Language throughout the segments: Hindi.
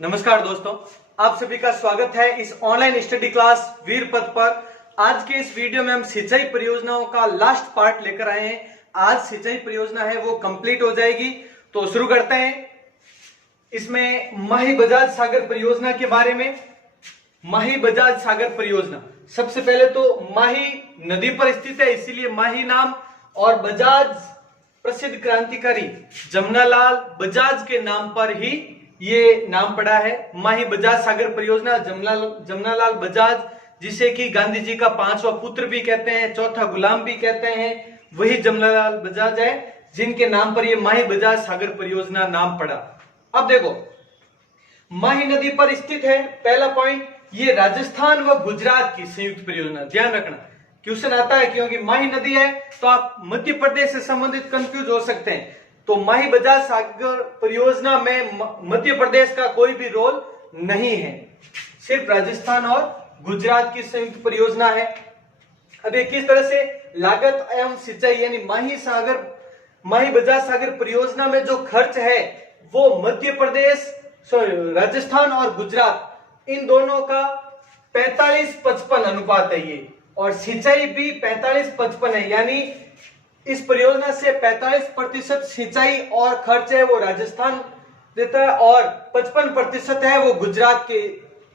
नमस्कार दोस्तों, आप सभी का स्वागत है इस ऑनलाइन स्टडी क्लास वीर पथ पर। आज के इस वीडियो में हम सिंचाई परियोजनाओं का लास्ट पार्ट लेकर आए हैं। आज सिंचाई परियोजना है वो कंप्लीट हो जाएगी, तो शुरू करते हैं। इसमें माही बजाज सागर परियोजना के बारे में। माही बजाज सागर परियोजना सबसे पहले तो माही नदी पर स्थित है, इसीलिए माही नाम, और बजाज प्रसिद्ध क्रांतिकारी जमनालाल बजाज के नाम पर ही ये नाम पड़ा है। माही बजाज सागर परियोजना। जमनालाल बजाज, जिसे कि गांधी जी का 5वां पुत्र भी कहते हैं, चौथा गुलाम भी कहते हैं, वही जमनालाल बजाज है जिनके नाम पर ये माही बजाज सागर परियोजना नाम पड़ा। अब देखो, माही नदी पर स्थित है। पहला पॉइंट, ये राजस्थान व गुजरात की संयुक्त परियोजना। ध्यान रखना, क्वेश्चन आता है क्योंकि माही नदी है तो आप मध्य प्रदेश से संबंधित कंफ्यूज हो सकते हैं। तो माही बजाज सागर परियोजना में मध्य प्रदेश का कोई भी रोल नहीं है, सिर्फ राजस्थान और गुजरात की संयुक्त परियोजना है। अब ये किस तरह से लागत एवं सिंचाई यानी माही बजाज सागर परियोजना में जो खर्च है वो मध्य प्रदेश, राजस्थान और गुजरात, इन दोनों का 45-55 अनुपात है ये, और सिंचाई भी 45-55 है। यानी इस परियोजना से 45% सिंचाई और खर्च है वो राजस्थान देता है और 55% है वो गुजरात के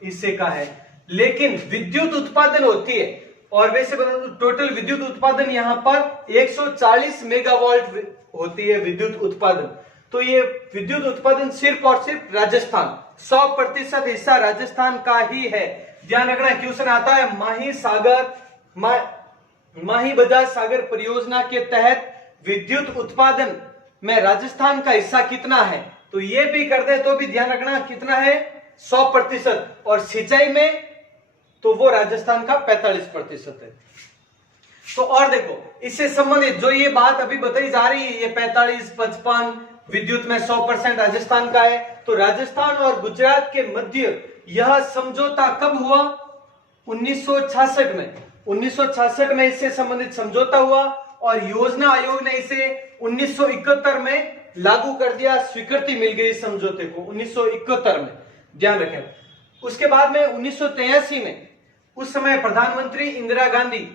हिस्से का है। लेकिन विद्युत उत्पादन होती है, और वैसे बता दो टोटल विद्युत उत्पादन यहाँ पर 140 मेगावाट होती है विद्युत उत्पादन। तो ये विद्युत उत्पादन सिर्फ और सिर्फ राजस्थान, 100% हिस्सा राजस्थान का ही है। ध्यान रखना, क्वेश्चन आता है माही बजाज सागर परियोजना के तहत विद्युत उत्पादन में राजस्थान का हिस्सा कितना है, तो ये भी कर दे तो भी ध्यान रखना कितना है, 100%, और सिंचाई में तो वो राजस्थान का 45% है। तो और देखो, इससे संबंधित जो ये बात अभी बताई जा रही है, ये 45-55 विद्युत में 100% राजस्थान का है, तो राजस्थान और गुजरात के मध्य यह समझौता कब हुआ? 1966 में। 1966 में इससे संबंधित समझौता हुआ और योजना आयोग ने इसे 1971 में लागू कर दिया, स्वीकृति मिल गई समझौते को 1971 में। ध्यान रखें। उसके बाद में 1983 में उस समय प्रधानमंत्री इंदिरा गांधी,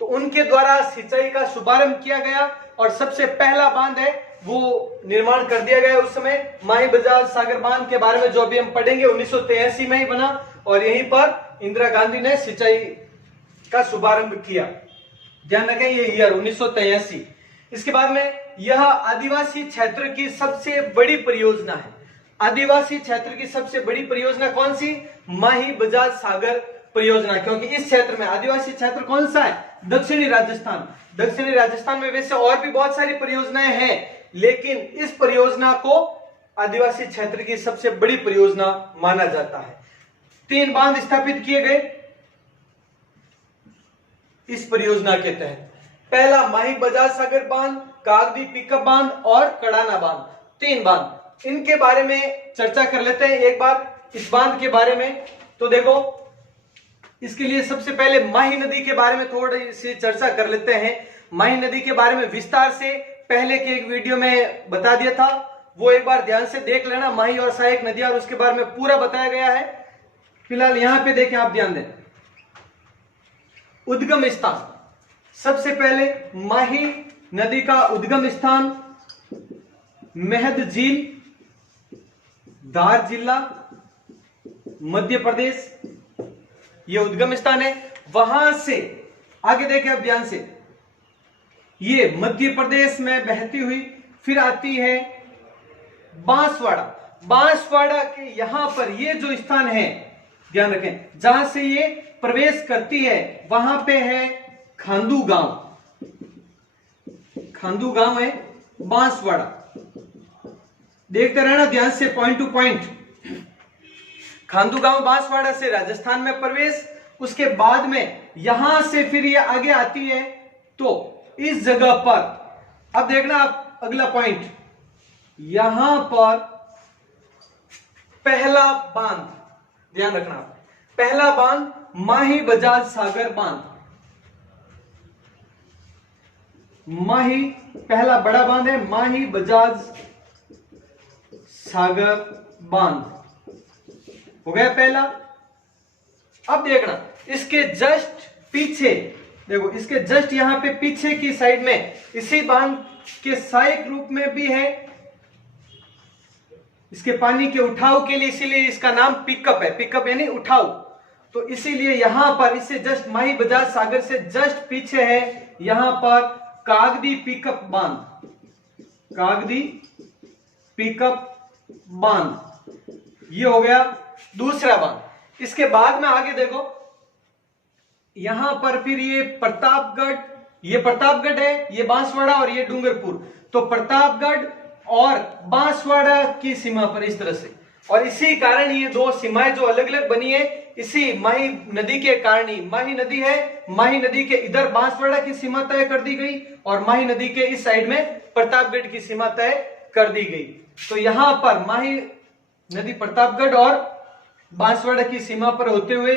तो उनके द्वारा सिंचाई का शुभारंभ किया गया और सबसे पहला बांध है वो निर्माण कर दिया गया। उस समय माही बजाज सागर बांध के बारे में जो अभी हम पढ़ेंगे 1983 में ही बना, और यहीं पर इंदिरा गांधी ने सिंचाई का शुभारंभ किया। ध्यान रखें, ये ईयर 1983। इसके बाद में यह आदिवासी क्षेत्र की सबसे बड़ी परियोजना है। आदिवासी क्षेत्र की सबसे बड़ी परियोजना कौन सी? माही बजाज सागर परियोजना, क्योंकि इस क्षेत्र में आदिवासी क्षेत्र कौन सा है? दक्षिणी राजस्थान। दक्षिणी राजस्थान में वैसे और भी बहुत सारी परियोजनाएं हैं, लेकिन इस परियोजना को आदिवासी क्षेत्र की सबसे बड़ी परियोजना माना जाता है। 3 बांध स्थापित किए गए इस परियोजना के तहत। पहला माही बजाज सागर बांध, कागदी पिकअप बांध और कड़ाना बांध, 3 बांध। इनके बारे में चर्चा कर लेते हैं एक बार इस बांध के बारे में। तो देखो, इसके लिए सबसे पहले माही नदी के बारे में थोड़ी सी चर्चा कर लेते हैं। माही नदी के बारे में विस्तार से पहले के एक वीडियो में बता दिया था, वो एक बार ध्यान से देख लेना। माही और सहायक नदियां और उसके बारे में पूरा बताया गया है। फिलहाल यहां पे देखें, आप ध्यान दें। उद्गम स्थान, सबसे पहले माही नदी का उद्गम स्थान मेहद झील, धार जिला, मध्य प्रदेश, ये उद्गम स्थान है। वहां से आगे देखें अब ध्यान से, ये मध्य प्रदेश में बहती हुई फिर आती है बांसवाड़ा। बांसवाड़ा के यहां पर ये जो स्थान है, ध्यान रखें, जहां से ये प्रवेश करती है वहां पे है खांदू गांव। खांदू गांव है बांसवाड़ा। देखते रहना ध्यान से, पॉइंट टू पॉइंट। खांदू गांव बांसवाड़ा से राजस्थान में प्रवेश, उसके बाद में यहां से फिर ये आगे आती है। तो इस जगह पर अब देखना आप अगला पॉइंट, यहां पर पहला बांध, ध्यान रखना, पहला बांध माही बजाज सागर बांध। माही पहला बड़ा बांध है, माही बजाज सागर बांध। हो गया पहला। अब देखना इसके जस्ट पीछे, देखो इसके जस्ट यहां पे पीछे की साइड में इसी बांध के सहायक रूप में भी है इसके पानी के उठाव के लिए, इसीलिए इसका नाम पिकअप है। पिकअप यानी उठाव। तो इसीलिए यहां पर इससे जस्ट माही बजाज सागर से जस्ट पीछे है यहां पर कागदी पिकअप बांध, कागदी पिकअप बांध। ये हो गया दूसरा बांध। इसके बाद में आगे देखो यहां पर फिर ये प्रतापगढ़, ये प्रतापगढ़ है, ये बांसवाड़ा और ये डूंगरपुर। तो प्रतापगढ़ और बांसवाड़ा की सीमा पर इस तरह से, और इसी कारण ये दो सीमाएं जो अलग अलग बनी है इसी माही नदी के कारण ही। माही नदी है, माही नदी के इधर बांसवाड़ा की सीमा तय कर दी गई और माही नदी के इस साइड में प्रतापगढ़ की सीमा तय कर दी गई। तो यहां पर माही नदी प्रतापगढ़ और बांसवाड़ा की सीमा पर होते हुए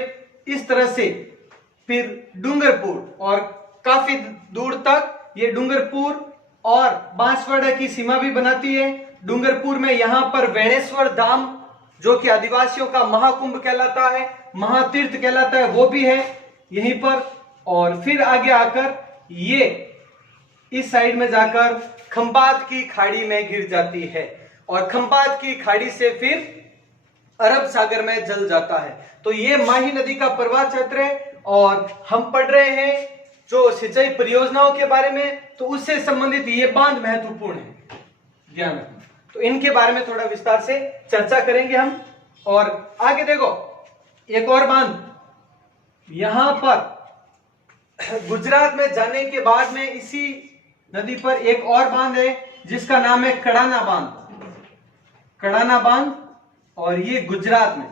इस तरह से फिर डूंगरपुर और काफी दूर तक ये डूंगरपुर और बांसवाड़ा की सीमा भी बनाती है। डूंगरपुर में यहां पर वेणेश्वर धाम जो कि आदिवासियों का महाकुंभ कहलाता है, महातीर्थ कहलाता है, वो भी है यहीं पर। और फिर आगे आकर ये इस साइड में जाकर खंबात की खाड़ी में गिर जाती है और खंबात की खाड़ी से फिर अरब सागर में जल जाता है। तो ये माही नदी का प्रवाह क्षेत्र है और हम पढ़ रहे हैं जो सिंचाई परियोजनाओं के बारे में, तो उससे संबंधित ये बांध महत्वपूर्ण है, ध्यान रखना। तो इनके बारे में थोड़ा विस्तार से चर्चा करेंगे हम। और आगे देखो एक और बांध यहां पर गुजरात में जाने के बाद में इसी नदी पर एक और बांध है जिसका नाम है कड़ाना बांध, कड़ाना बांध। और ये गुजरात में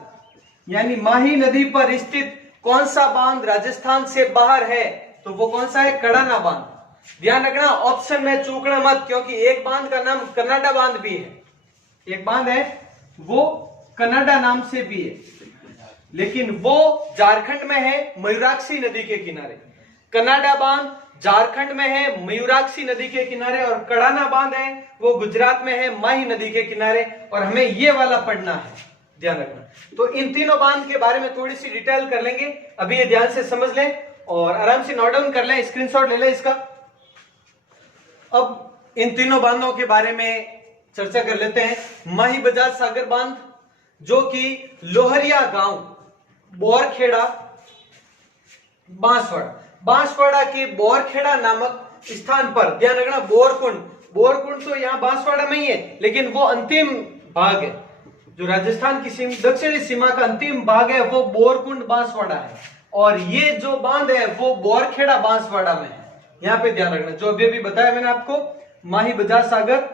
यानी माही नदी पर स्थित कौन सा बांध राजस्थान से बाहर है, तो वो कौन सा है, कड़ाना बांध। ध्यान रखना ऑप्शन में चूकना मत, क्योंकि एक बांध का नाम कनाडा बांध भी है, एक बांध है वो कनाडा नाम से भी है, लेकिन वो झारखंड में है मयूराक्षी नदी के किनारे। कनाडा बांध झारखंड में है मयूराक्षी नदी के किनारे और कड़ाना बांध है वो गुजरात में है माही नदी के किनारे। और हमें ये वाला पढ़ना है, ध्यान रखना। तो इन तीनों बांध के बारे में थोड़ी सी डिटेल कर लेंगे, अभी ये ध्यान से समझ लें और आराम से नोट डाउन कर लें, स्क्रीनशॉट ले लें इसका। अब इन तीनों बांधों के बारे में चर्चा कर लेते हैं। माही बजाज सागर बांध जो कि लोहरिया गांव, बोरखेड़ा, बांसवाड़ा, बांसवाड़ा के बोरखेड़ा नामक स्थान पर, ध्यान रखना बोरकुंड, बोरकुंड तो यहाँ बांसवाड़ा में ही है, लेकिन वो अंतिम भाग है जो राजस्थान की दक्षिणी सीमा का अंतिम भाग है, वो बोरकुंड बांसवाड़ा है। और ये जो बांध है वो बोरखेड़ा बांसवाड़ा में है। यहाँ पे ध्यान रखना, जो अभी बताया मैंने आपको माही बजाज सागर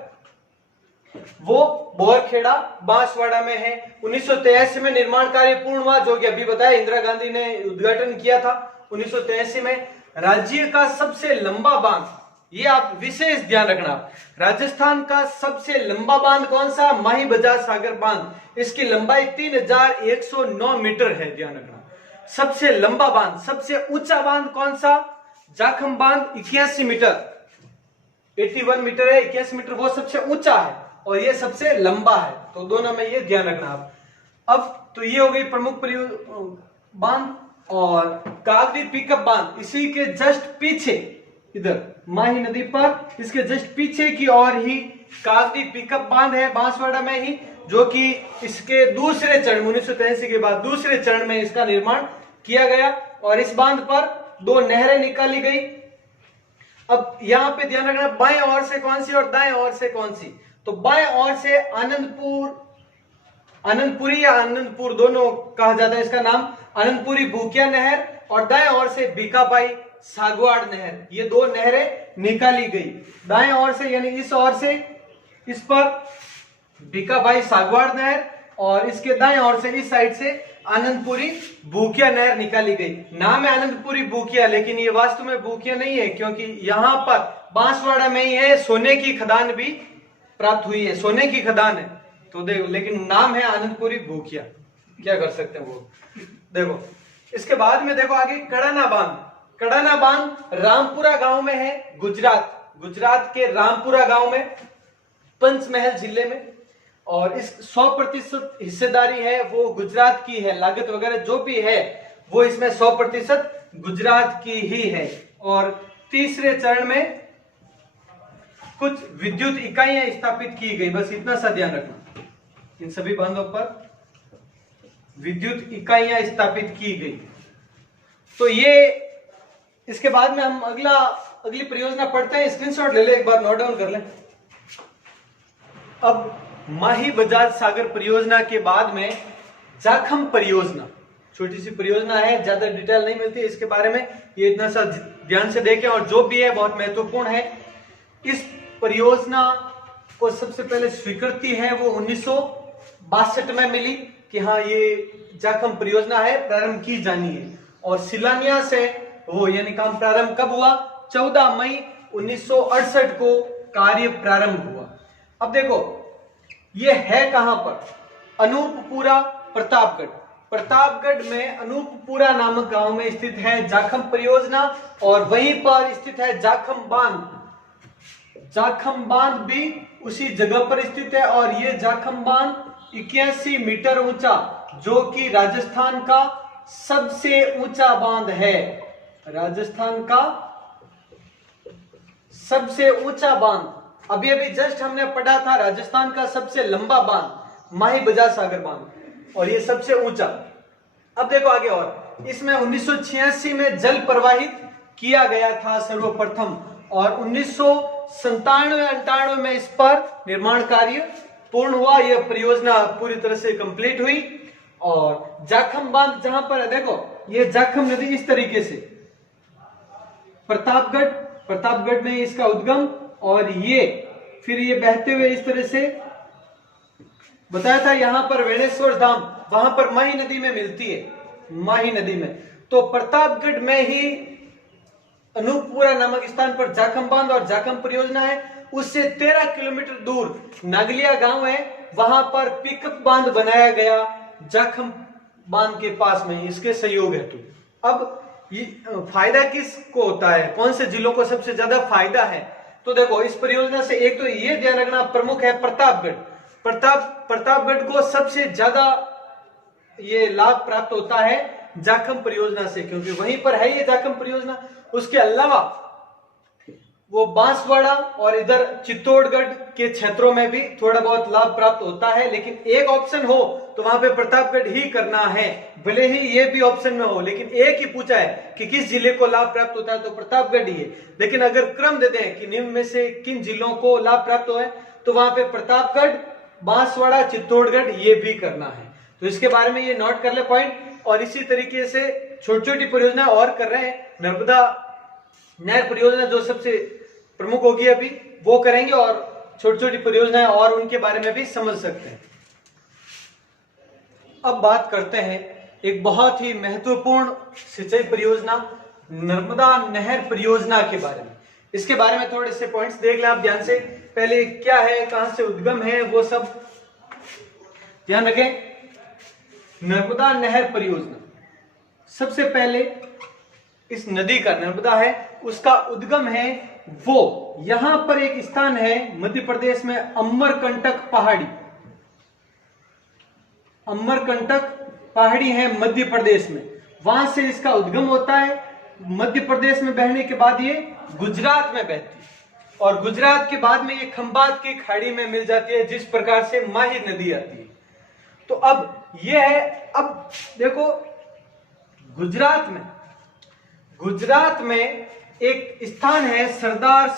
वो बोरखेड़ा बांसवाड़ा में है। 1983 में निर्माण कार्य पूर्ण हुआ, जो कि अभी बताया इंदिरा गांधी ने उद्घाटन किया था 1983 में। राज्य का सबसे लंबा बांध, ये आप विशेष ध्यान रखना, राजस्थान का सबसे लंबा बांध कौन सा, माही बजाज सागर बांध। इसकी लंबाई 3109 मीटर है, ध्यान रखना। सबसे लंबा बांध, सबसे ऊंचा बांध कौन सा, जाखम बांध 81 मीटर, 81 मीटर है, 81 मीटर वो सबसे ऊंचा है और ये सबसे लंबा है। तो दोनों में ये ध्यान रखना आप। अब तो ये हो गई प्रमुख बांध। और कागदी पिकअप बांध इसी के जस्ट पीछे, इधर माही नदी पर इसके जस्ट पीछे की ओर ही कागदी पिकअप बांध है बांसवाड़ा में ही, जो कि इसके दूसरे चरण 1983 के बाद दूसरे चरण में इसका निर्माण किया गया। और इस बांध पर दो नहरें निकाली गई। अब यहां पे ध्यान रखना बाएं ओर से कौन सी और दाएं ओर से कौन सी। तो बाएं ओर से आनंदपुरी या आनंदपुर दोनों कहा जाता है, इसका नाम आनंदपुरी भूकिया नहर, और दाएं ओर से बीकाबाई सागवाड़ नहर, ये दो नहरें निकाली गई। दाएं ओर से यानी इस ओर से इस पर बीकाबाई सागवाड़ नहर और इसके दाएं ओर से इस साइड से आनंदपुरी भूकिया नहर निकाली गई। नाम है आनंदपुरी भूकिया, लेकिन ये वास्तव में भूकिया नहीं है, क्योंकि यहां पर बांसवाड़ा में ही है सोने की खदान भी प्राप्त हुई है, सोने की खदान है। तो देखो, लेकिन नाम है आनंदपुरी भूकिया, क्या कर सकते हैं वो। देखो इसके बाद में देखो आगे कड़ाना बांध। कड़ाना बांध रामपुरा गांव में है, गुजरात के रामपुरा गांव में, पंचमहल जिले में। और इस 100% हिस्सेदारी है वो गुजरात की है, लागत वगैरह जो भी है वो इसमें 100% गुजरात की ही है। और तीसरे चरण में कुछ विद्युत इकाइयां स्थापित की गई, बस इतना सा ध्यान रखना, इन सभी बांधों पर विद्युत इकाइयां स्थापित की गई। तो ये इसके बाद में हम अगली परियोजना पढ़ते हैं। स्क्रीनशॉट ले ले, एक बार नोट डाउन कर लें। अब माही बजाज सागर परियोजना के बाद में जाखम परियोजना, छोटी सी परियोजना है, ज्यादा डिटेल नहीं मिलती इसके बारे में, ये इतना सा ध्यान से देखें और जो भी है बहुत महत्वपूर्ण है। इस परियोजना को सबसे पहले स्वीकृति है वो 1962 में मिली कि हाँ ये जाखम परियोजना है, प्रारंभ की जानी है। और शिलान्यास है वो, यानी काम प्रारंभ कब हुआ? 14 मई 1968 को कार्य प्रारंभ हुआ। अब देखो ये है कहां पर? अनूपपुरा, प्रतापगढ़। प्रतापगढ़ में अनूपपुरा नामक गांव में स्थित है जाखम परियोजना और वहीं पर स्थित है जाखम बांध। जाखम बांध भी उसी जगह पर स्थित है और ये जाखम बांध 81 मीटर ऊंचा, जो कि राजस्थान का सबसे ऊंचा बांध है। राजस्थान का सबसे ऊंचा बांध, अभी अभी जस्ट हमने पढ़ा था राजस्थान का सबसे लंबा बांध माही बजाज सागर बांध, और ये सबसे ऊंचा। अब देखो आगे, और इसमें 1986 में जल प्रवाहित किया गया था सर्वप्रथम, और 1997-98 में इस पर निर्माण कार्य पूर्ण हुआ। यह परियोजना पूरी तरह से कंप्लीट हुई। और जाखम बांध जहां पर है, देखो ये जाखम नदी इस तरीके से प्रतापगढ़ में इसका उद्गम, और ये फिर ये बहते हुए इस तरह से बताया था यहां पर वेणेश्वर धाम, वहां पर माही नदी में मिलती है, माही नदी में। तो प्रतापगढ़ में ही अनूपपुरा नामक स्थान पर जाखम बांध और जाखम परियोजना है। उससे 13 किलोमीटर दूर नागलिया गांव है, वहां पर पिकअप बांध बनाया गया जाखम बांध के पास में, इसके सहयोग हेतु। अब ये फायदा किसको होता है, कौन से जिलों को सबसे ज्यादा फायदा है? तो देखो इस परियोजना से एक तो ये ध्यान रखना प्रमुख है प्रतापगढ़। प्रतापगढ़ को सबसे ज्यादा ये लाभ प्राप्त होता है जाखम परियोजना से, क्योंकि वहीं पर है ये जाखम परियोजना। उसके अलावा वो बांसवाड़ा और इधर चित्तौड़गढ़ के क्षेत्रों में भी थोड़ा बहुत लाभ प्राप्त होता है, लेकिन एक ऑप्शन हो तो वहां पे प्रतापगढ़ ही करना है, भले ही ये भी ऑप्शन में हो, लेकिन एक ही पूछा है कि किस जिले को लाभ प्राप्त होता है, तो प्रतापगढ़ ही है। लेकिन अगर क्रम दे दें कि निम्न में से किन जिलों को लाभ प्राप्त हो है, तो वहां पे प्रतापगढ़, बांसवाड़ा, चित्तौड़गढ़ ये भी करना है। तो इसके बारे में ये नोट कर ले पॉइंट। और इसी तरीके से छोटी छोटी परियोजना और कर रहे हैं, नर्मदा नहर परियोजना जो सबसे प्रमुख होगी अभी वो करेंगे, और छोटी छोटी परियोजनाएं और उनके बारे में भी समझ सकते हैं। अब बात करते हैं एक बहुत ही महत्वपूर्ण सिंचाई परियोजना नर्मदा नहर परियोजना के बारे में। इसके बारे में थोड़े से पॉइंट्स देख लें आप ध्यान से। पहले क्या है, कहां से उद्गम है, वो सब ध्यान रखें। नर्मदा नहर परियोजना, सबसे पहले इस नदी का, नर्मदा है उसका उद्गम है वो यहां पर एक स्थान है मध्य प्रदेश में, अमरकंटक पहाड़ी। अमरकंटक पहाड़ी है मध्य प्रदेश में, वहां से इसका उद्गम होता है। मध्य प्रदेश में बहने के बाद ये गुजरात में बहती है, और गुजरात के बाद में ये खंबात की खाड़ी में मिल जाती है, जिस प्रकार से माही नदी आती है। तो अब ये है, अब देखो गुजरात में एक स्थान है सरदार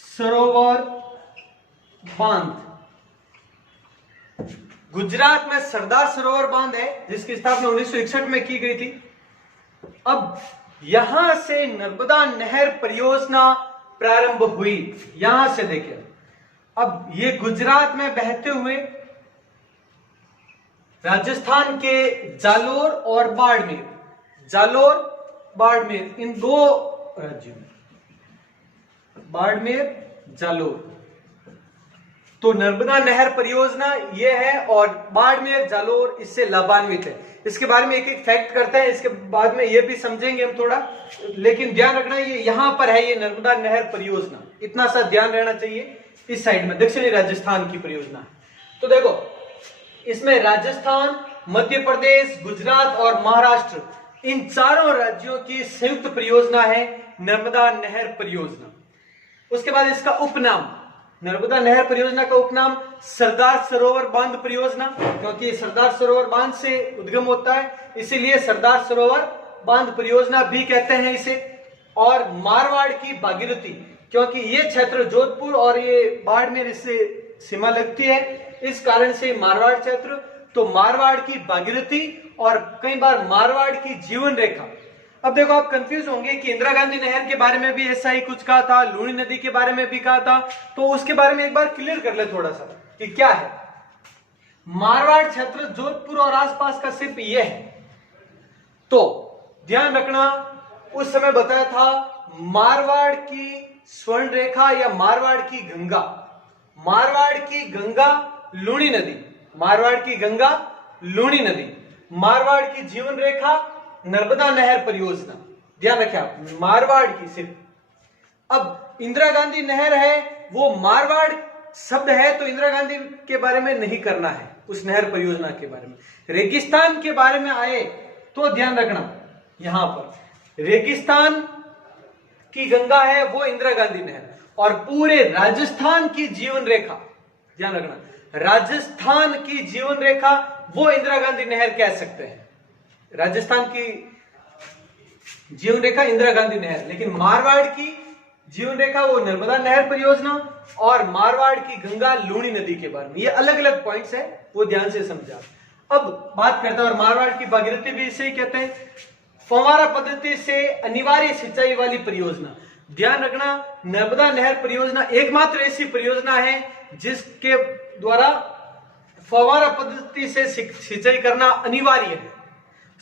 सरोवर बांध। गुजरात में सरदार सरोवर बांध है जिसकी स्थापना 1961 में की गई थी। अब यहां से नर्मदा नहर परियोजना प्रारंभ हुई, यहां से देखिए। अब ये गुजरात में बहते हुए राजस्थान के जालोर और बाड़मेर इन दो राज्यों में, बाड़मेर, जालोर, तो नर्मदा नहर परियोजना ये है, और बाड़मेर, जालोर इससे लाभान्वित है। इसके बारे में एक एक फैक्ट करते हैं, इसके बाद में ये भी समझेंगे हम थोड़ा, लेकिन ध्यान रखना ये यहां पर है, ये नर्मदा नहर परियोजना। इतना सा ध्यान रहना चाहिए। इस साइड में दक्षिणी राजस्थान की परियोजना है। तो देखो इसमें राजस्थान, मध्य प्रदेश, गुजरात और महाराष्ट्र, इन चारों राज्यों की संयुक्त परियोजना है नर्मदा नहर परियोजना। उसके बाद इसका उपनाम, नर्मदा नहर परियोजना का उपनाम सरदार सरोवर बांध परियोजना, क्योंकि सरदार सरोवर बांध से उद्गम होता है, इसीलिए सरदार सरोवर बांध परियोजना भी कहते हैं इसे। और मारवाड़ की भागीरथी, क्योंकि ये क्षेत्र जोधपुर और ये बाड़मेर इससे सीमा लगती है, इस कारण से मारवाड़ क्षेत्र। तो मारवाड़ की भागीरथी और कई बार मारवाड़ की जीवन रेखा। अब देखो आप कंफ्यूज होंगे कि इंदिरा गांधी नहर के बारे में भी ऐसा ही कुछ कहा था, लूणी नदी के बारे में भी कहा था, तो उसके बारे में एक बार क्लियर कर ले थोड़ा सा कि क्या है। मारवाड़ क्षेत्र जोधपुर और आसपास का सिर्फ यह है। तो ध्यान रखना, उस समय बताया था मारवाड़ की स्वर्ण रेखा या मारवाड़ की गंगा, मारवाड़ की गंगा लूणी नदी, मारवाड़ की गंगा लूणी नदी, मारवाड़ की जीवन रेखा नर्मदा नहर परियोजना। ध्यान रखें आप, मारवाड़ की सिर्फ। अब इंदिरा गांधी नहर है, वो मारवाड़ शब्द है, तो इंदिरा गांधी के बारे में नहीं करना है उस नहर परियोजना के बारे में। रेगिस्तान के बारे में आए तो ध्यान रखना, यहां पर रेगिस्तान की गंगा है वो इंदिरा गांधी नहर, और पूरे राजस्थान की जीवन रेखा, ध्यान रखना, राजस्थान की जीवन रेखा वो इंदिरा गांधी नहर कह सकते हैं। राजस्थान की जीवन रेखा इंदिरा गांधी नहर, लेकिन मारवाड़ की जीवन रेखा वो नर्मदा नहर परियोजना, और मारवाड़ की गंगा लूणी नदी के बारे में। ये अलग अलग पॉइंट्स है, वो ध्यान से समझा। अब बात करते हैं, और मारवाड़ की भागीरथी भी इसे ही कहते हैं, फव्वारा पद्धति से अनिवार्य सिंचाई वाली परियोजना। ध्यान रखना, नर्मदा नहर परियोजना एकमात्र ऐसी परियोजना है जिसके द्वारा फव्वारा पद्धति से सिंचाई करना अनिवार्य है।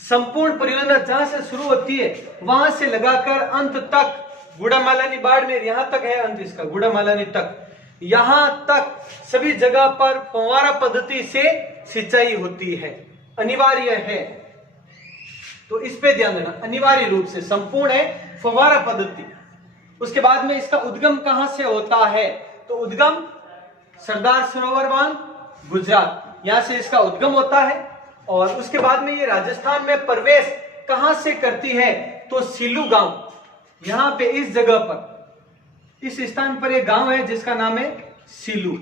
संपूर्ण परियोजना जहां से शुरू होती है वहां से लगाकर अंत तक, गुड़ामालानी बाड़मेर यहां तक है अंत इसका, गुड़ामालानी तक, यहां तक सभी जगह पर फव्वारा पद्धति से सिंचाई होती है, अनिवार्य है। तो इस पे ध्यान देना, अनिवार्य रूप से संपूर्ण है फव्वारा पद्धति। उसके बाद में इसका उद्गम कहां से होता है, तो उद्गम सरदार सरोवर बांध गुजरात, यहां से इसका उद्गम होता है। और उसके बाद में ये राजस्थान में प्रवेश कहां से करती है, तो सिल्लू गांव, यहां पे इस जगह पर, इस स्थान पर एक गांव है जिसका नाम है सिल्लू,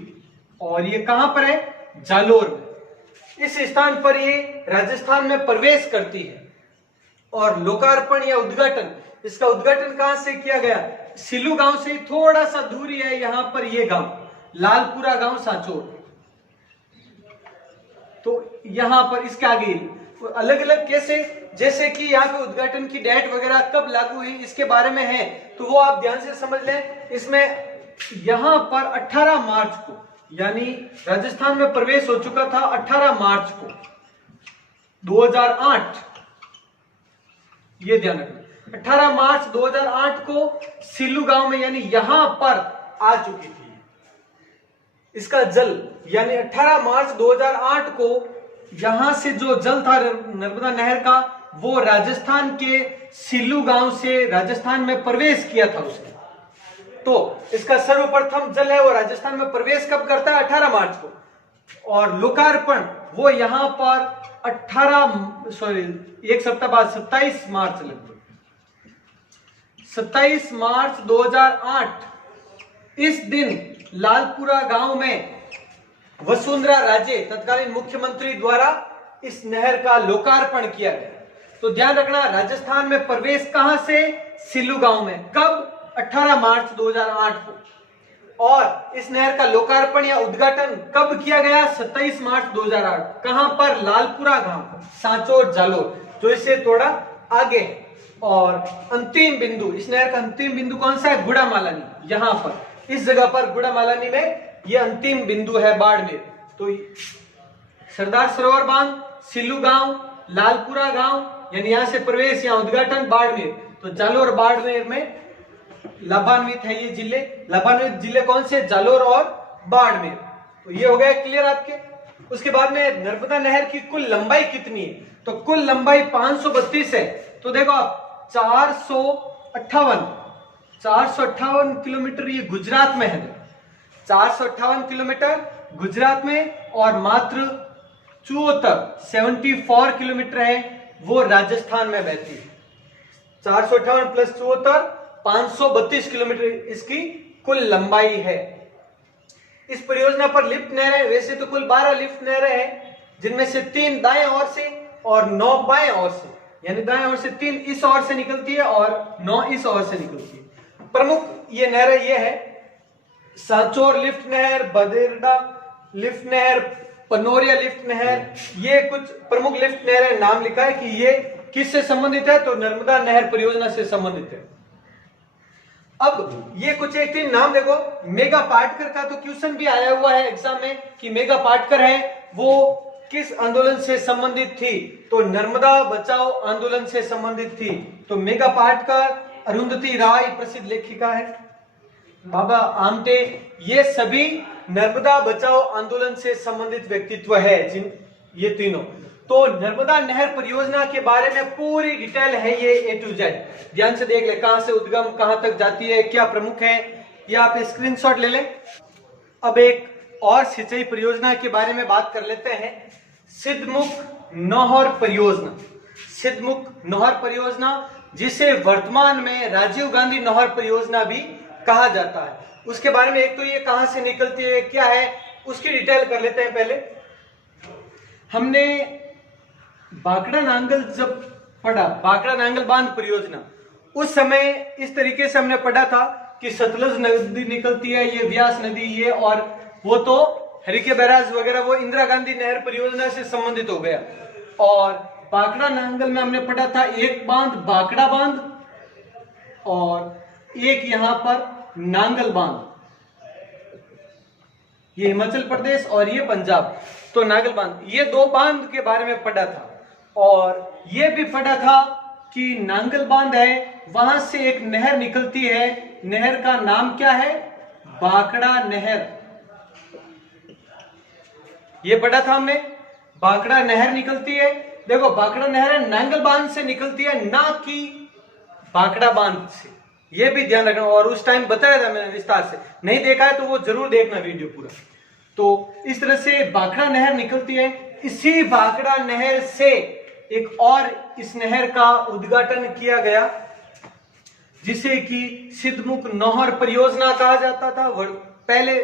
और ये कहां पर है, जालोर में। इस स्थान पर ये राजस्थान में प्रवेश करती है। और लोकार्पण या उद्घाटन, इसका उद्घाटन कहां से किया गया, सिल्लू गांव से थोड़ा सा दूरी है यहां पर ये गांव, लालपुरा गांव सांचोर। तो यहां पर इसके आगे अलग अलग कैसे, जैसे कि यहाँ पे उद्घाटन की डेट वगैरह कब लागू हुई इसके बारे में है, तो वो आप ध्यान से समझ लें। इसमें यहां पर 18 मार्च को, यानी राजस्थान में प्रवेश हो चुका था 18 मार्च को 2008, ये ध्यान रखना, 18 मार्च 2008 को सिल्लू गांव में, यानी यहां पर आ चुकी थी। इसका जल, यानी 18 मार्च 2008 को यहां से जो जल था नर्मदा नहर का, वो राजस्थान के सिल्लू गांव से राजस्थान में प्रवेश किया था उसने। तो इसका सर्वप्रथम जल है वो राजस्थान में प्रवेश कब करता है, 18 मार्च को। और लोकार्पण वो यहां पर एक सप्ताह बाद 27 मार्च, लगभग 27 मार्च 2008, इस दिन लालपुरा गांव में वसुंधरा राजे तत्कालीन मुख्यमंत्री द्वारा इस नहर का लोकार्पण किया गया। तो ध्यान रखना, राजस्थान में प्रवेश कहां से, सिल्लू गांव में, कब, 18 मार्च 2008 को। और इस नहर का लोकार्पण या उद्घाटन कब किया गया, 27 मार्च 2008, कहां पर, लालपुरा गांव, सांचोर जालोर, जो इससे थोड़ा आगे है। और अंतिम बिंदु, इस नहर का अंतिम बिंदु कौन सा है, गुड़ामालानी, यहां पर इस जगह पर गुड़ामालानी में ये अंतिम बिंदु है बाड़मेर। तो सरदार सरोवर बांध, सिल्लू गांव, लालपुरा गांव, यानी यहां से प्रवेश या उद्घाटन बाड़मेर। तो जालोर बाड़मेर में लाभान्वित है ये जिले। लाभान्वित जिले कौन से, जालोर और बाड़मेर। तो ये हो गया क्लियर आपके। उसके बाद में नर्मदा नहर की कुल लंबाई कितनी है, तो कुल लंबाई 532 है। तो देखो आप 458 458 किलोमीटर ये गुजरात में है, 458 किलोमीटर गुजरात में, और मात्र 74 किलोमीटर है वो राजस्थान में बहती है। 458 प्लस 74 532 किलोमीटर इसकी कुल लंबाई है। इस परियोजना पर लिफ्ट नहरें, वैसे तो कुल 12 लिफ्ट नहरें हैं, जिनमें से 3 दाएं ओर से और 9 बाएं ओर से, यानी दाएं ओर से 3 इस ओर से निकलती है और 9 इस ओर से निकलती है। प्रमुख ये नहरें ये है, सांचौर लिफ्ट नहर, बदेरडा लिफ्ट नहर, पनोरिया लिफ्ट नहर, ये कुछ प्रमुख लिफ्ट नहरें। नाम लिखा है कि ये किससे संबंधित है, तो नर्मदा नहर परियोजना से संबंधित है। अब ये कुछ एक 3 नाम देखो। मेगा पाटकर का तो क्वेश्चन भी आया हुआ है एग्जाम में कि मेगा पाटकर है वो किस आंदोलन से संबंधित थी, तो नर्मदा बचाओ आंदोलन से संबंधित थी। तो मेगा पाटकर, अरुंधति राय प्रसिद्ध लेखिका है, बाबा आमटे, ये सभी नर्मदा बचाओ आंदोलन से संबंधित व्यक्तित्व है, जिन ये तीनों। तो नर्मदा नहर परियोजना के बारे में पूरी डिटेल है ये A to Z। ध्यान से देख ले, कहां से उद्गम, कहां तक जाती है, क्या प्रमुख है, ये आप स्क्रीनशॉट ले लें। अब एक और सिंचाई परियोजना के बारे में बात कर लेते हैं, सिद्धमुख नौहर परियोजना। सिद्धमुख नौहर परियोजना, जिसे वर्तमान में राजीव गांधी नौहर परियोजना भी कहा जाता है, उसके बारे में एक तो ये कहां से निकलती है, क्या है, उसकी डिटेल कर लेते हैं। पहले हमने बाकड़ा नांगल जब पढ़ा, बाकड़ा नांगल बांध परियोजना, उस समय इस तरीके से हमने पढ़ा था कि सतलुज नदी निकलती है, ये व्यास नदी, ये, और वो तो हरिके बैराज वगैरह वो इंदिरा गांधी नहर परियोजना से संबंधित हो गया। और बाकड़ा नांगल में हमने पढ़ा था एक बांध बाकड़ा बांध और एक यहां पर नांगल बांध, ये हिमाचल प्रदेश और ये पंजाब, तो नांगल बांध, ये 2 बांध के बारे में पढ़ा था। और ये भी पढ़ा था कि नांगल बांध है, वहां से एक नहर निकलती है, नहर का नाम क्या है, बाकड़ा नहर, ये पढ़ा था हमने। बाकड़ा नहर निकलती है, देखो बाकड़ा नहर नांगल बांध से निकलती है, ना कि बाकड़ा बांध से, ये भी ध्यान रखना। और उस टाइम बताया था मैंने विस्तार से, नहीं देखा है तो वो जरूर देखना वीडियो पूरा। तो इस तरह से बाकड़ा नहर निकलती है। इसी बाकड़ा नहर से एक और इस नहर का उद्घाटन किया गया, जिसे कि सिद्धमुख नौहर परियोजना कहा जाता था, पहले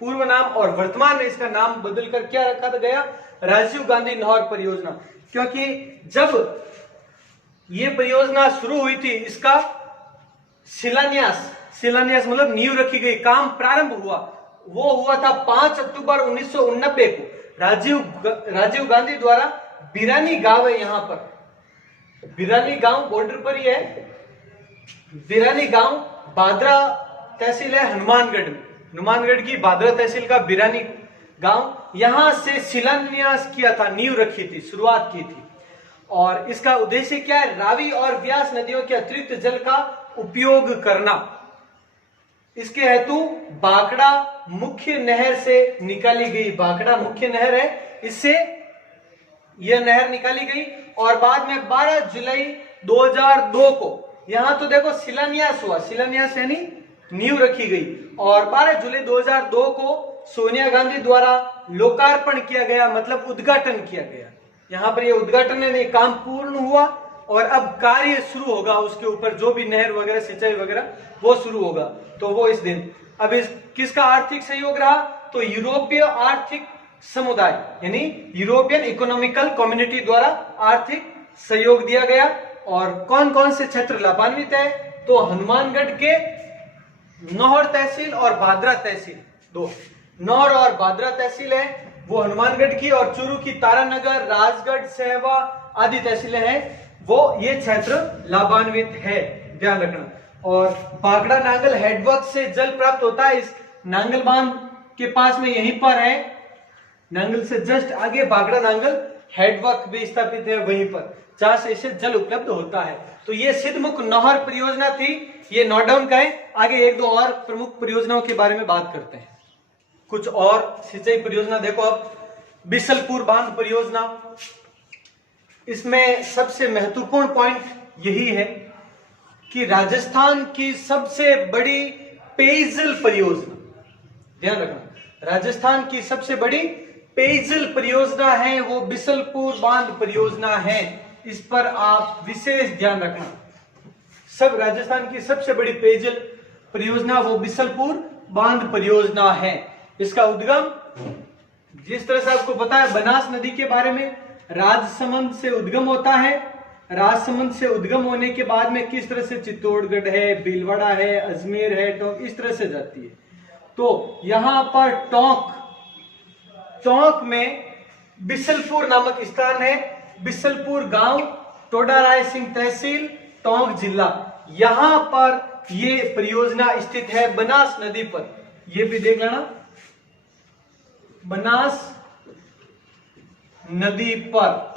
पूर्व नाम, और वर्तमान में इसका नाम बदलकर क्या रखा गया, राजीव गांधी नौहर परियोजना। क्योंकि जब ये परियोजना शुरू हुई थी, इसका शिलान्यास मतलब नींव रखी गई, काम प्रारंभ हुआ, वो हुआ था 5 अक्टूबर 1989 को राजीव गांधी द्वारा। बिरानी गांव है यहाँ पर, बिरानी गांव बॉर्डर पर ही है, बिरानी गांव बादरा तहसील है हनुमानगढ़ में, हनुमानगढ़ की बादरा तहसील का बिरानी गांव, यहां से शिलान्यास किया था, नींव रखी थी, शुरुआत की थी। और इसका उद्देश्य क्या है, रावी और व्यास नदियों के अतिरिक्त जल का उपयोग करना। इसके हेतु बाकड़ा मुख्य नहर से निकाली गई, बाकड़ा मुख्य नहर है, इससे यह नहर निकाली गई। और बाद में 12 जुलाई 2002 को, यहां तो देखो शिलान्यास हुआ, शिलान्यास यानी नींव रखी गई, और 12 जुलाई 2002 को सोनिया गांधी द्वारा लोकार्पण किया गया, मतलब उद्घाटन किया गया। यहां पर यह उद्घाटन है, काम पूर्ण हुआ और अब कार्य शुरू होगा उसके ऊपर, जो भी नहर वगैरह सिंचाई वगैरह वो शुरू होगा। तो वो इस दिन, अब इस किसका आर्थिक सहयोग रहा, तो यूरोपीय आर्थिक समुदाय यानी यूरोपियन इकोनॉमिकल कम्युनिटी द्वारा आर्थिक सहयोग दिया गया। और कौन कौन से क्षेत्र लाभान्वित है, तो हनुमानगढ़ के नौहर तहसील और भादरा तहसील, 2 नौहर और भादरा तहसील है वो हनुमानगढ़ की, और चूरू की तारानगर, राजगढ़, सहवा आदि तहसीलें हैं, वो ये क्षेत्र लाभान्वित है, ध्यान रखना। और बाकड़ा नांगल हेडवर्क से जल प्राप्त होता है, इस नांगल बांध के पास में यहीं पर है, नांगल से जस्ट आगे बाकड़ा नांगल हेडवर्क भी स्थापित है वहीं पर, जहां से इसे जल उपलब्ध होता है। तो ये सिद्धमुख नौहर परियोजना थी, ये नोट डाउन करें। आगे 1-2 और प्रमुख परियोजनाओं के बारे में बात करते हैं। कुछ और सिंचाई परियोजना देखो, अब बिसलपुर बांध परियोजना, इसमें सबसे महत्वपूर्ण पॉइंट यही है कि राजस्थान की सबसे बड़ी पेयजल परियोजना, ध्यान रखना, राजस्थान की सबसे बड़ी पेयजल परियोजना है वो बिसलपुर बांध परियोजना है। इस पर आप विशेष ध्यान रखना। सब राजस्थान की सबसे बड़ी पेयजल परियोजना वो बिसलपुर बांध परियोजना है। इसका उद्गम, जिस तरह से आपको पता है बनास नदी के बारे में, राजसमंद से उद्गम होता है। राजसमंद से उद्गम होने के बाद में किस तरह से चित्तौड़गढ़ है, भीलवाड़ा है, अजमेर है, टोंक, इस तरह से जाती है। तो यहां पर टोंक में बिसलपुर नामक स्थान है। बिसलपुर गांव, टोडा राय सिंह तहसील, टोंक जिला, यहां पर यह परियोजना स्थित है बनास नदी पर। यह भी देख लेना, बनास नदी पर,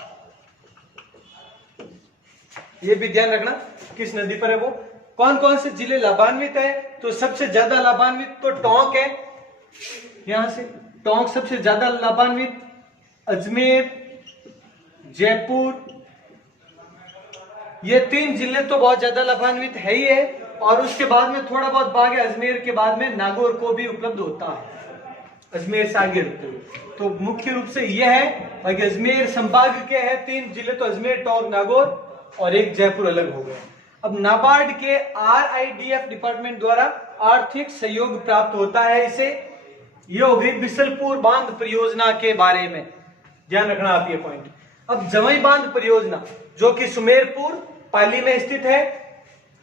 यह भी ध्यान रखना किस नदी पर है वो। कौन कौन से जिले लाभान्वित है? तो सबसे ज्यादा लाभान्वित तो टोंक है, यहां से टोंक सबसे ज्यादा लाभान्वित, अजमेर, जयपुर, ये 3 जिले तो बहुत ज्यादा लाभान्वित है ही है। और उसके बाद में थोड़ा बहुत भाग है अजमेर के बाद में नागौर को भी उपलब्ध होता है, अजमेर से आगे होते हुए। तो मुख्य रूप से यह है, बाकी अजमेर संभाग के हैं 3 जिले, तो अजमेर, टोंक, नागौर और एक जयपुर अलग हो गया। अब नाबार्ड के RIDF डिपार्टमेंट द्वारा आर्थिक सहयोग प्राप्त होता है इसे। ये हो गई बिसलपुर बांध परियोजना के बारे में, ध्यान रखना आप ये पॉइंट। अब जवई बांध परियोजना जो कि सुमेरपुर पाली में स्थित है,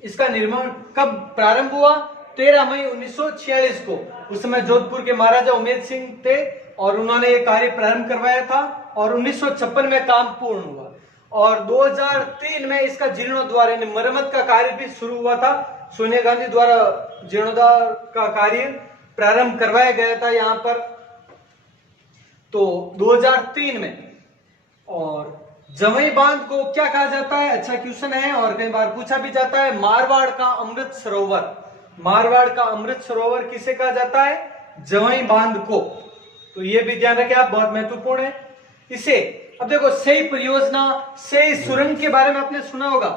इसका निर्माण कब प्रारंभ हुआ? 13 मई 1946 को। उस समय जोधपुर के महाराजा उमेद सिंह थे और उन्होंने ये कार्य प्रारंभ करवाया था और 1956 में काम पूर्ण हुआ। और 2003 में इसका जीर्णोद्धार यानी मरम्मत का कार्य भी शुरू हुआ था। सोनिया गांधी द्वारा जीर्णोद्धार का कार्य प्रारंभ करवाया गया था यहाँ पर, तो 2003 में। और जवई बांध को क्या कहा जाता है? अच्छा क्वेश्चन है और कई बार पूछा भी जाता है। मारवाड़ का अमृत सरोवर, मारवाड़ का अमृत सरोवर किसे कहा जाता है? जवई बांध को। तो ये भी ध्यान रखें आप, बहुत महत्वपूर्ण है इसे। अब देखो सेई परियोजना, सेई सुरंग के बारे में आपने सुना होगा,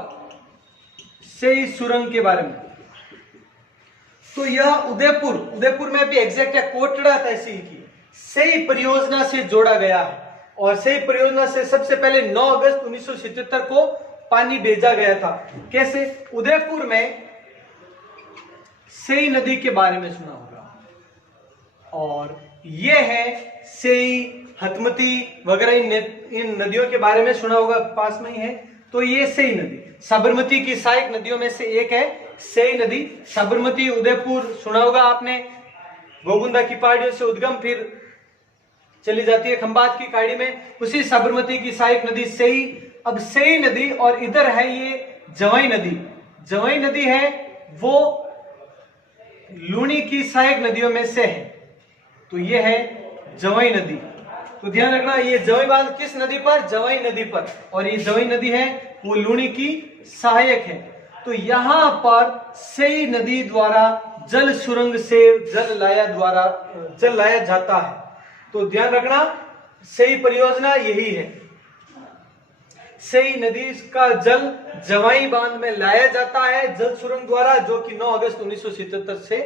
सेई सुरंग के बारे में। तो यह उदयपुर में भी एग्जैक्ट है, कोटड़ा तहसील की सेई परियोजना से जोड़ा गया है। और सेई परियोजना से सबसे पहले 9 अगस्त 1977 को पानी भेजा गया था। कैसे? उदयपुर में सेई नदी के बारे में सुना होगा, और यह है सेई, हतमती वगैरह इन नदियों के बारे में सुना होगा, पास में ही है। तो ये सेई नदी साबरमती की सहायक नदियों में से एक है सेई नदी। साबरमती उदयपुर सुना होगा आपने, गोगुंदा की पहाड़ियों से उद्गम फिर चली जाती है खंबात की खाड़ी में, उसी साबरमती की सहायक नदी सेई। अब सेई नदी और इधर है ये जवई नदी। जवई नदी है वो लूनी की सहायक नदियों में से है, तो ये है जवई नदी। तो ध्यान रखना, ये जवई बांध किस नदी पर? जवई नदी पर। और ये जवई नदी है वो लूनी की सहायक है। तो यहां पर सेई नदी द्वारा जल सुरंग से जल लाया जाता है। तो ध्यान रखना, सेई परियोजना यही है। सेई नदी का जल जवाई बांध में लाया जाता है जल सुरंग द्वारा, जो कि 9 अगस्त 1977 से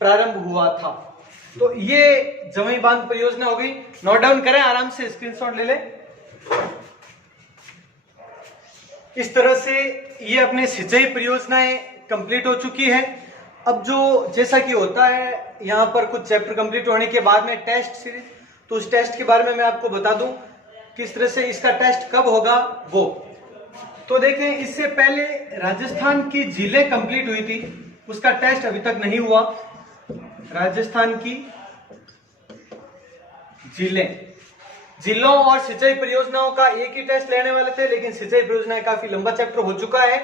प्रारंभ हुआ था। तो ये जवई बांध परियोजना हो गई। नोट डाउन करें, आराम से स्क्रीनशॉट ले लें। इस तरह से ये अपने सिंचाई परियोजनाएं कंप्लीट हो चुकी है। अब जो जैसा कि होता है यहाँ पर कुछ चैप्टर कंप्लीट होने के बाद में टेस्ट सीरीज, तो उस टेस्ट के बारे में मैं आपको बता दूं किस तरह से इसका टेस्ट कब होगा वो। तो देखें, इससे पहले राजस्थान की जिलें कंप्लीट हुई थी, उसका टेस्ट अभी तक नहीं हुआ। राजस्थान की जिलों और सिंचाई परियोजनाओं का एक ही टेस्ट लेने वाले थे, लेकिन सिंचाई परियोजनाएं काफी लंबा चैप्टर हो चुका है।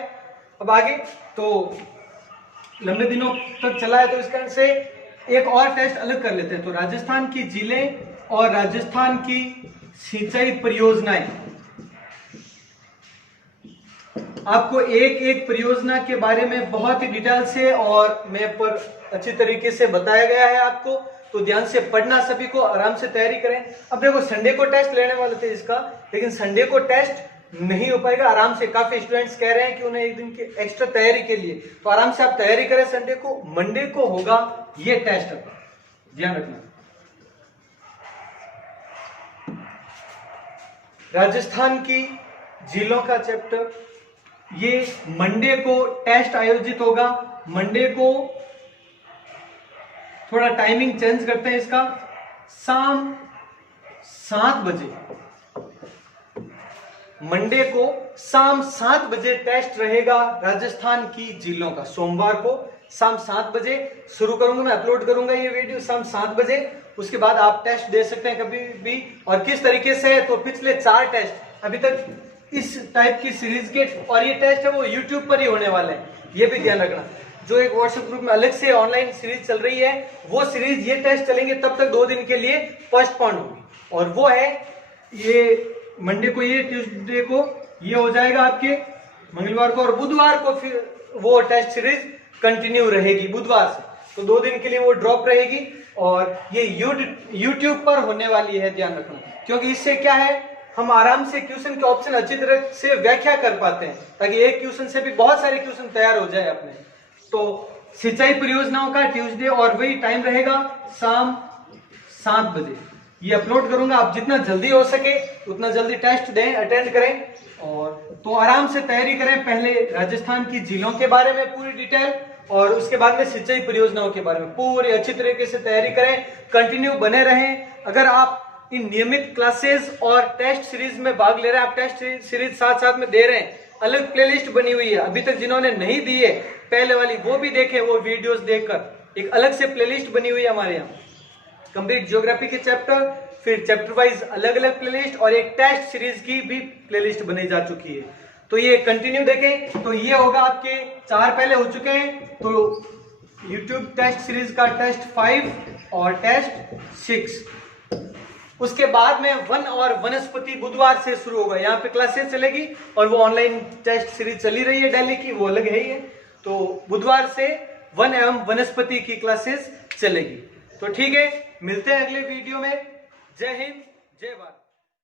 अब आगे तो लंबे दिनों तक चला है, तो इस कारण से एक और टेस्ट अलग कर लेते हैं। तो राजस्थान की जिलें और राजस्थान की सिंचाई परियोजनाएं, आपको एक एक परियोजना के बारे में बहुत ही डिटेल से और मैप पर अच्छी तरीके से बताया गया है आपको। तो ध्यान से पढ़ना, सभी को आराम से तैयारी करें। अब देखो, संडे को टेस्ट लेने वाले थे इसका, लेकिन संडे को टेस्ट नहीं हो पाएगा। आराम से काफी स्टूडेंट्स कह रहे हैं कि उन्हें एक दिन की एक्स्ट्रा तैयारी के लिए, तो आराम से आप तैयारी करें। संडे को, मंडे को होगा ये टेस्ट, ध्यान रखना। राजस्थान की झीलों का चैप्टर, ये मंडे को टेस्ट आयोजित होगा। मंडे को थोड़ा टाइमिंग चेंज करते हैं इसका, शाम 7 बजे। मंडे को शाम 7 बजे टेस्ट रहेगा राजस्थान की झीलों का। सोमवार को शाम 7 बजे शुरू करूंगा, मैं अपलोड करूंगा ये वीडियो शाम 7 बजे। उसके बाद आप टेस्ट दे सकते हैं कभी भी। और किस तरीके से है, तो पिछले 4 टेस्ट अभी तक इस टाइप की सीरीज के, और ये टेस्ट है वो यूट्यूब पर ही होने वाले हैं, ये भी ध्यान रखना। जो एक व्हाट्सएप ग्रुप में अलग से ऑनलाइन सीरीज चल रही है, वो सीरीज, ये टेस्ट चलेंगे तब तक 2 दिन के लिए पोस्टपोन होगी। और वो है ये मंडे को, ये ट्यूसडे को ये हो जाएगा आपके, मंगलवार को, और बुधवार को फिर वो टेस्ट सीरीज कंटिन्यू रहेगी बुधवार से। तो 2 दिन के लिए वो ड्रॉप रहेगी, और ये यूट्यूब पर होने वाली है, ध्यान रखना। क्योंकि इससे क्या है, हम आराम से क्वेश्चन के ऑप्शन अच्छी तरह से व्याख्या कर पाते हैं, ताकि एक क्वेश्चन से भी बहुत सारे क्वेश्चन तैयार हो जाए अपने। तो सिंचाई परियोजनाओं का ट्यूसडे, और वही टाइम रहेगा शाम 7 बजे। ये अपलोड करूंगा, आप जितना जल्दी हो सके उतना जल्दी टेस्ट दें, अटेंड करें। और तो आराम से तैयारी करें, पहले राजस्थान की झीलों के बारे में पूरी डिटेल, और उसके बाद में सिंचाई परियोजनाओं के बारे में पूरी अच्छी तरीके से तैयारी करें। कंटिन्यू बने रहें। अगर आप इन नियमित क्लासेस और टेस्ट सीरीज में भाग ले रहे हैं, आप टेस्ट सीरीज साथ साथ में दे रहे हैं, अलग प्लेलिस्ट बनी हुई है, अभी तक जिन्होंने नहीं दी है पहले वाली, वो भी देखें, वो वीडियोस देखकर। एक अलग से प्लेलिस्ट बनी हुई है हमारे यहाँ, कंप्लीट ज्योग्राफी के चैप्टर, फिर चैप्टर वाइज अलग अलग प्लेलिस्ट, और एक टेस्ट सीरीज की भी प्लेलिस्ट बनी जा चुकी है। तो ये कंटिन्यू देखें। तो ये होगा आपके 4 पहले हो चुके हैं, तो यूट्यूब टेस्ट सीरीज का टेस्ट 5 और टेस्ट 6। उसके बाद में वन और वनस्पति बुधवार से शुरू होगा, यहाँ पे क्लासेस चलेगी, और वो ऑनलाइन टेस्ट सीरीज चली रही है दिल्ली की, वो अलग है ही है। तो बुधवार से वन एवं वनस्पति की क्लासेस चलेगी। तो ठीक है, मिलते हैं अगले वीडियो में। जय हिंद, जय भारत।